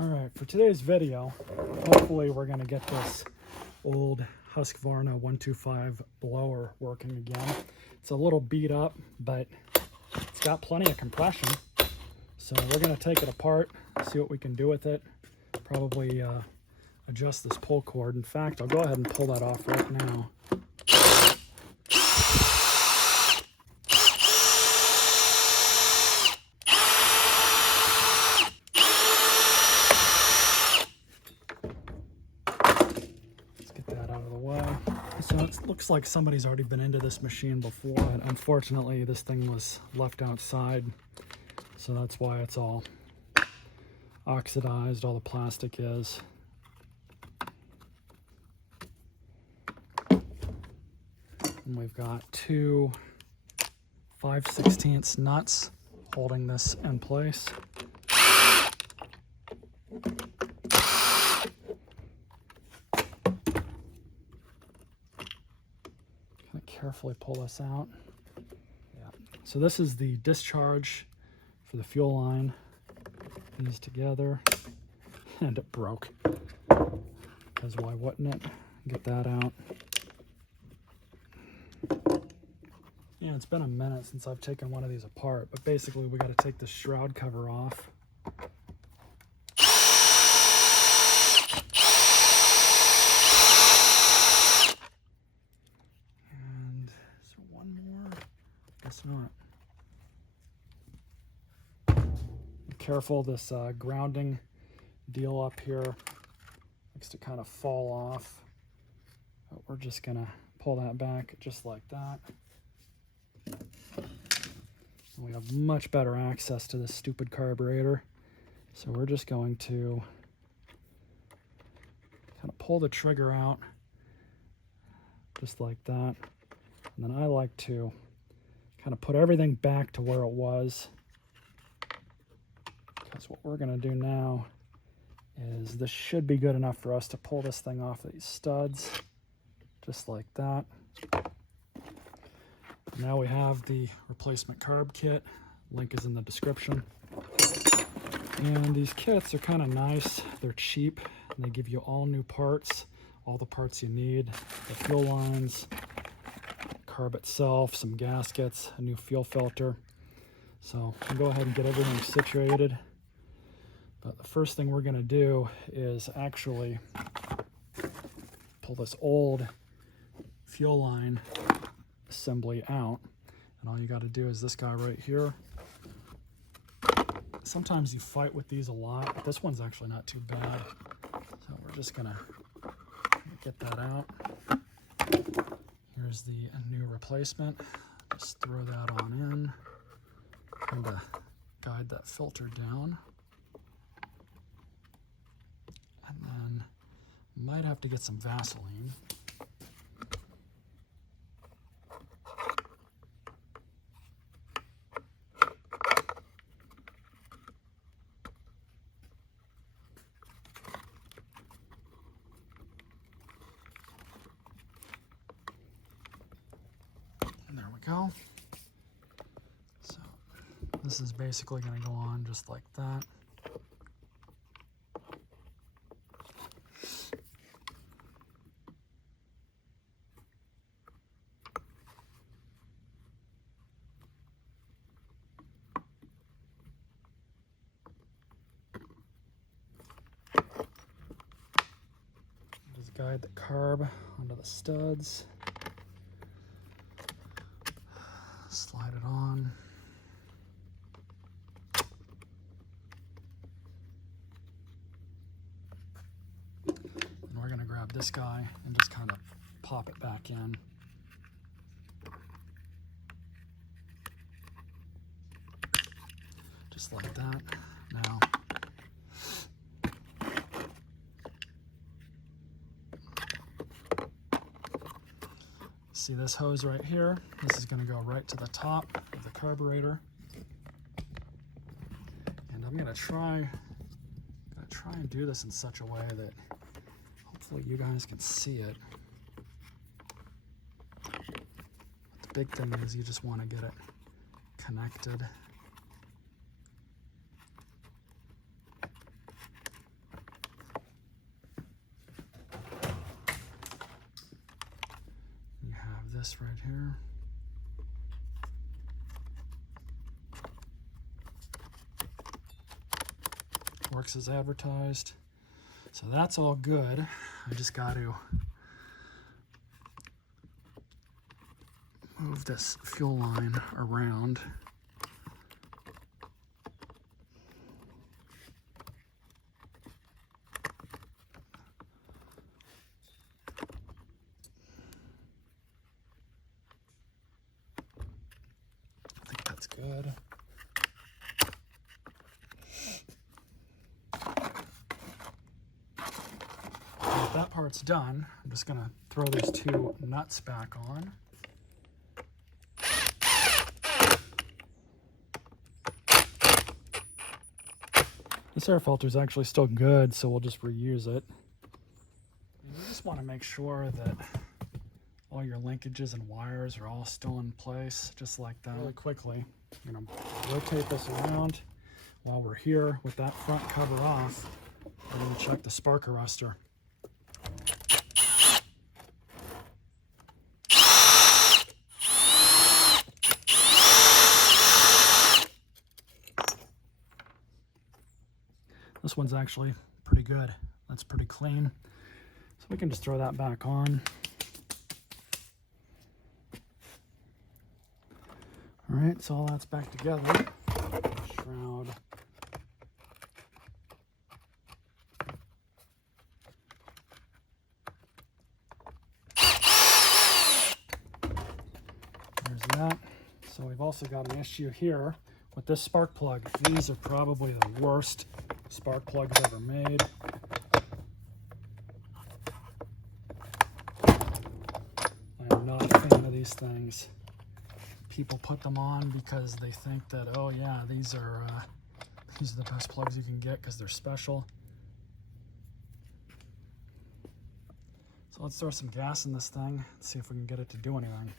Alright, for today's video, hopefully we're going to get this old Husqvarna 125 blower working again. It's a little beat up, but it's got plenty of compression. So we're going to take it apart, see what we can do with it. Probably adjust this pull cord. In fact, I'll go ahead and pull that off right now. So it looks like somebody's already been into this machine before, and unfortunately this thing was left outside, so that's why it's all oxidized, all the plastic is. And we've got two 5/16 nuts holding this in place. Carefully pull this out. Yeah. So this is the discharge for the fuel line. These together, and it broke. Because why wouldn't it? Get that out. Yeah, it's been a minute since I've taken one of these apart, but basically we got to take the shroud cover off. Not. Be careful, this grounding deal up here likes to kind of fall off, but we're just gonna pull that back just like that. And we have much better access to this stupid carburetor, so we're just going to kind of pull the trigger out just like that, and then I like to kind of put everything back to where it was, because what we're going to do now is this should be good enough for us to pull this thing off these studs just like that. Now we have the replacement carb kit. Link is in the description. And these kits are kind of nice. They're cheap and they give you all new parts, all the parts you need, the fuel lines, carb itself, some gaskets, a new fuel filter. So I'll go ahead and get everything situated. But the first thing we're going to do is actually pull this old fuel line assembly out. And all you got to do is this guy right here. Sometimes you fight with these a lot, but this one's actually not too bad. So we're just going to get that out. Here's the new replacement. Just throw that on in. Kind of guide that filter down. And then might have to get some Vaseline. There we go. So this is basically going to go on just like that. Just guide the carb onto the studs. Slide it on. And we're going to grab this guy and just kind of pop it back in. Just like that. Now, see this hose right here? This is going to go right to the top of the carburetor. And I'm going to try and do this in such a way that hopefully you guys can see it. The big thing is you just want to get it connected. this right here. Works as advertised. So that's all good. I just got to move this fuel line around. I think that's good. If that part's done, I'm just gonna throw these two nuts back on. This air filter is actually still good, so we'll just reuse it. And you just want to make sure that all your linkages and wires are all still in place, just like that. Really quickly, I'm going to rotate this around. While we're here with that front cover off, we're going to check the spark arrestor. This one's actually pretty good. That's pretty clean. So we can just throw that back on. All right, so all that's back together. Shroud. There's that. So we've also got an issue here with this spark plug. These are probably the worst spark plugs ever made. I am not a fan of these things. People put them on because they think that, oh yeah, these are the best plugs you can get because they're special. So let's throw some gas in this thing, see if we can get it to do anything.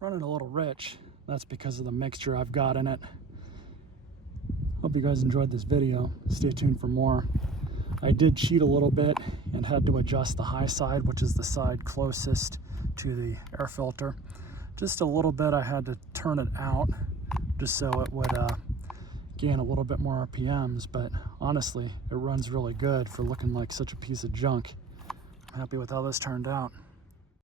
Running a little rich. That's because of the mixture I've got in it. Hope you guys enjoyed this video. Stay tuned for more. I did cheat a little bit and had to adjust the high side, which is the side closest to the air filter. Just a little bit. I had to turn it out just so it would gain a little bit more RPMs, but honestly, it runs really good for looking like such a piece of junk. I'm happy with how this turned out.